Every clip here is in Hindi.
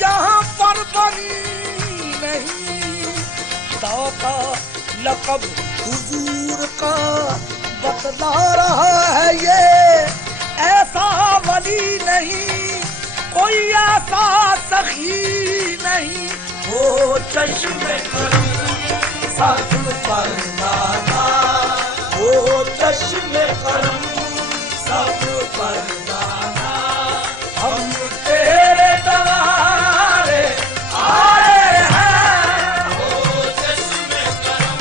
यहाँ पर बनी नहीं, दाता लक़ब हुजूर का बतला रहा है ये, ऐसा वली नहीं, कोई ऐसा सखी नहीं। वो चश्मे करम सब पर दाता, वो चश्मे करम सब पर दाता, हम तेरे द्वारे आए हैं। वो चश्मे करम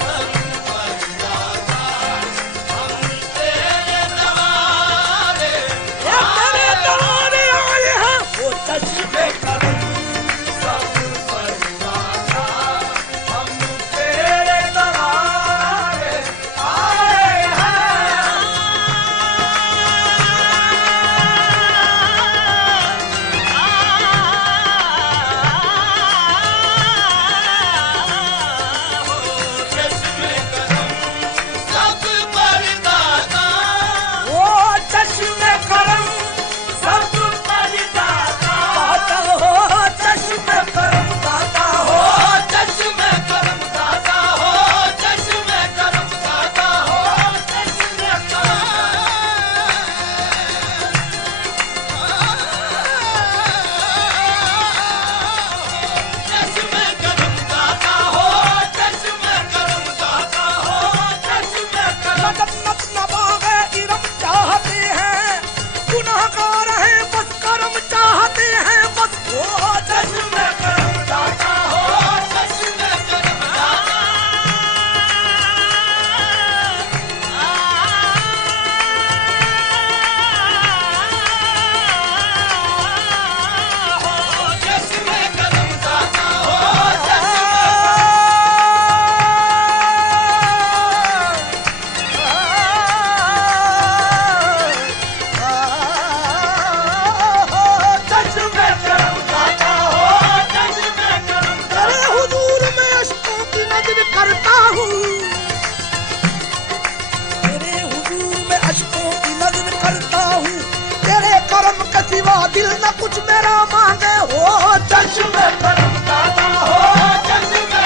सब पर दाता, हम तेरे द्वारे आए हैं। वो चश्मे करम सब पर दाता, हम तेरे द्वारे आए हैं। दिल न कुछ मेरा मांगे, हो चश्मे करम दाता, हो चश्मे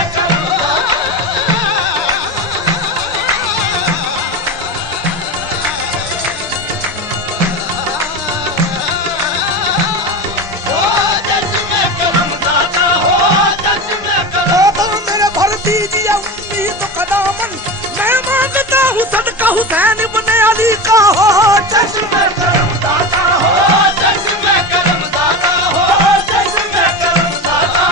करम दाता, हो चश्मे करम मेरे भर दीजिए उम्मीद का दामन, मैं मांगता हूँ सदका हुसैन इब्ने अली का। हो चश्मे करम दाता, हो चश्मे करम दाता, हो चश्मे करम दाता,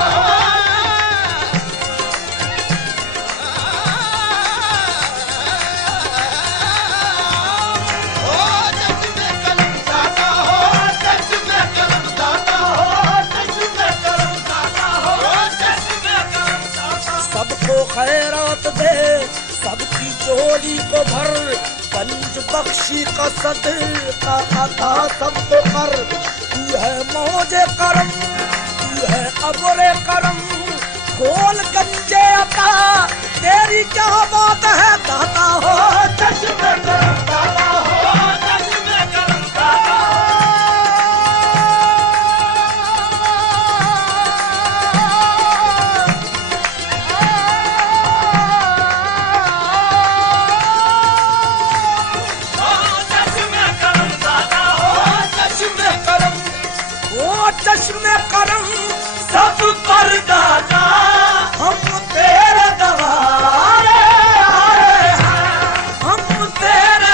हो चश्मे करम दाता, हो चश्मे करम दाता, हो चश्मे करम दाता, हो चश्मे करम दाता। सबको खैरात दे, सबकी झोली को भर, पंज बख्शी का सदका अता सबको कर। तू है मौजे करम, तू है अबरे करम, खोल गंजे अता, तेरी क्या बात है दाता। हो चश्मे करम दाता, हो चश्मे करम दाता, चश्मे करम सब पर दाता, हम तेरे द्वारे आए हैं, हम तेरे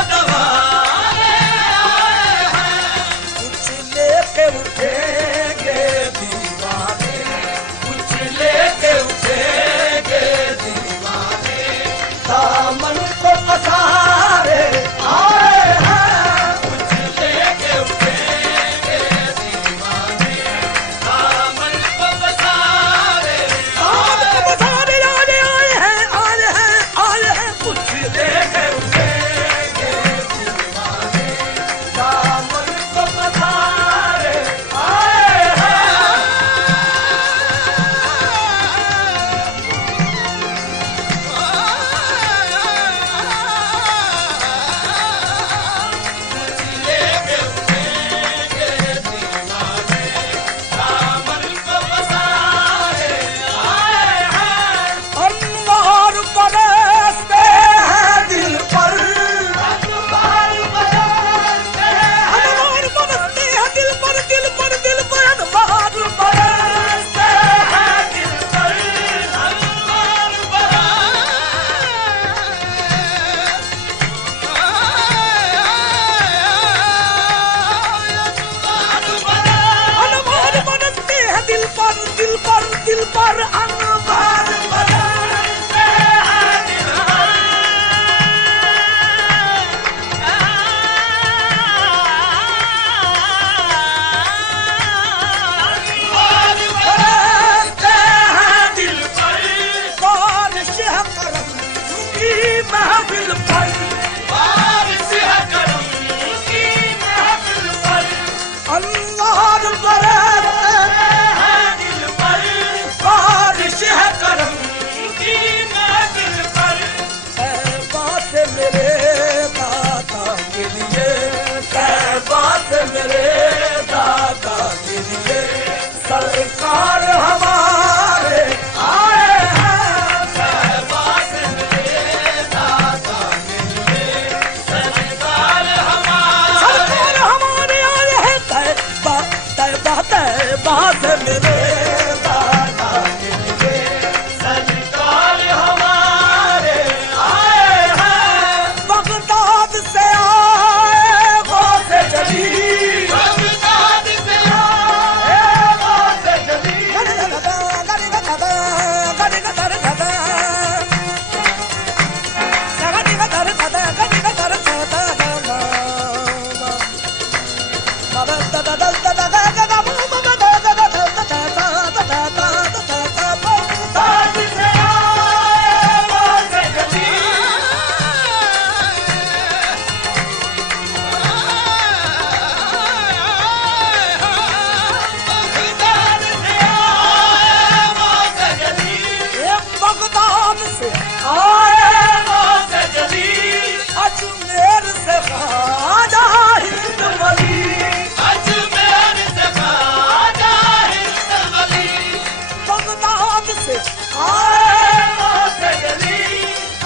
से आए मौसे गली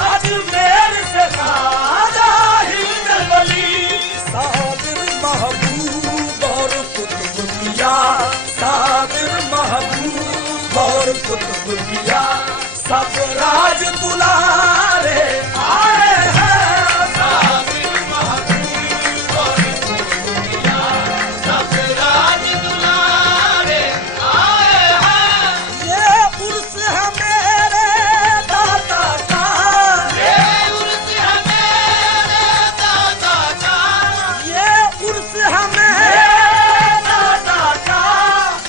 अजमेर से खाजा हिंदल वली साबिर महबूब और कुतुब पिया साबिर महबूब और कुतुब पिया सब राज दुलारे आए हैं साबिर महबूब और कुतुब पिया सब राज दुलारे आए हैं ये उर्स है मेरे दादा का ये उर्स है मेरे दादा का ये उर्स है मेरे दादा का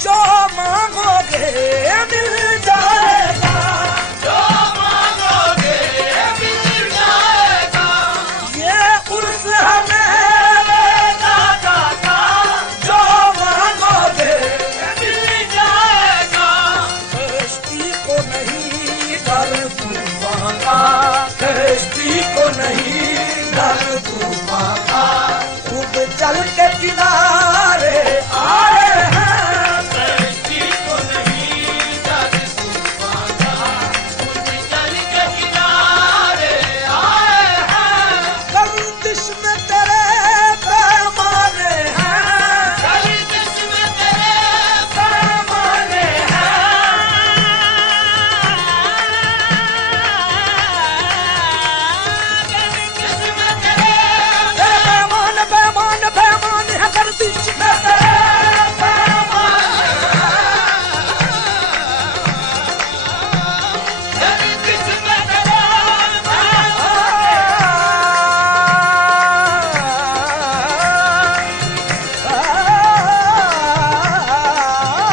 जो मांगोगे मिल जाएगा जो मांगोगे मिल जाएगा ये उर्स है मेरे दादा का जो मांगोगे मिल जाएगा कश्ती को नहीं डर तूफान का कश्ती को नहीं डर तूफान का खुद चल के किनारे आए हैं कश्ती को नहीं डर तूफान का खुद चल के किनारे आए हैं गर्दिश में तेरे पैमाने हैं गर्दिश में तेरे पैमाने हैं गर्दिश में तेरे पैमान पैमान पैमान है गर्दिश में तेरे पैमाने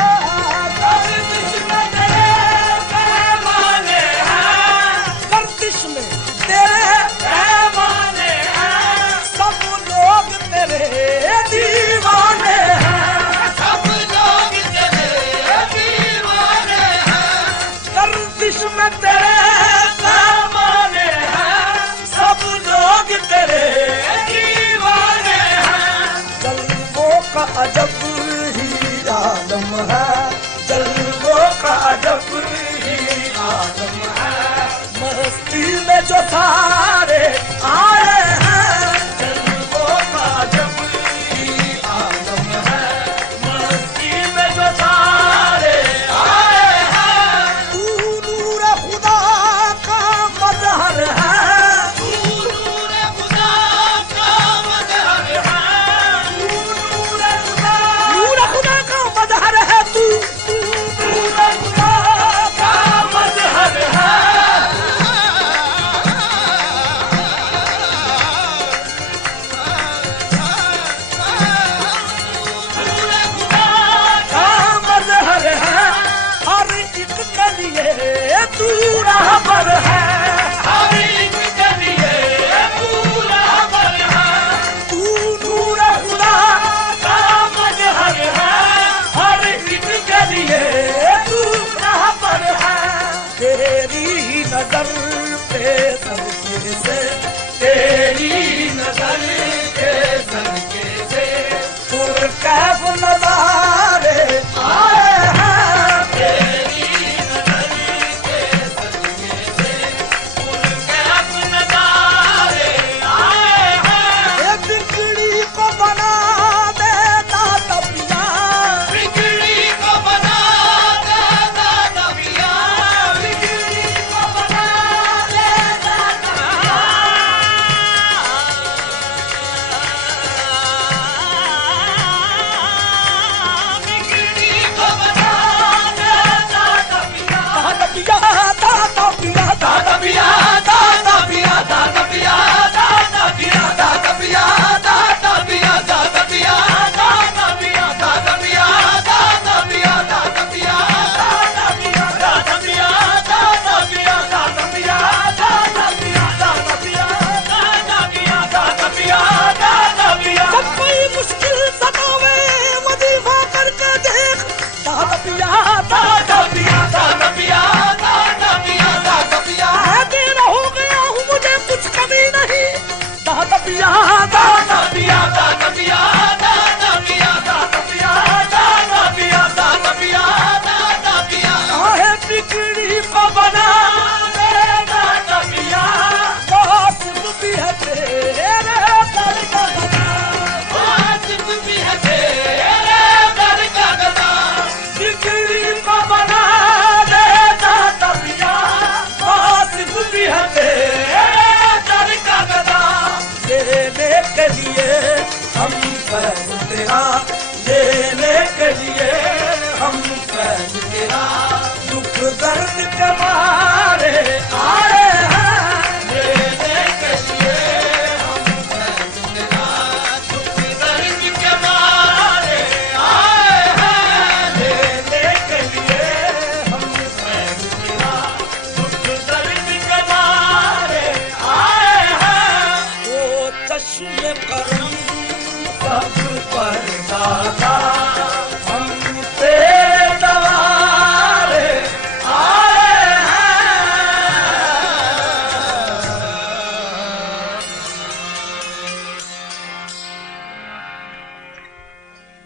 गर्दिश में तेरे पैमाने गर्दिश में तेरे पैमाने हैं सब लोग तेरे दीवाने हैं सब लोग तेरे दीवाने हैं गर्दिश में तेरे पैमाने हैं सब लोग तेरे दीवाने हैं जल्वों का अजब ही आलम है जल्वों का अजब ही आलम है मस्ती में जो सारे आए हैं जल्वों का अजब ही आलम है मस्ती में जो सारे आए हैं तू नूर खुदा का मजहर है तू नूर खुदा का मजहर है तू नूर खुदा का मजहर है तू नूर खुदा का मजहर है का मजहर है हर एक के लिए तू रहबर है हर एक के लिए तू रहबर है तू नूर खुदा का मजहर है हर एक के लिए तू रहबर है तेरी नजर पे सदके से तेरी नजर पे सदके से कैफ नजारे आए हैं तेरी नजर के सदके से कैफ नजारे आए हैं एक बिगड़ी को बना देता तबिया बिगड़ी को बना देता तबिया बिगड़ी को बना देता तबिया के मारे आए हैं, लेने के लिए हम फैसला। दुख दर्द के मारे आए हैं, लेने के लिए हम फैसला। दुख दर्द के मारे आए हैं, वो चश्मे करम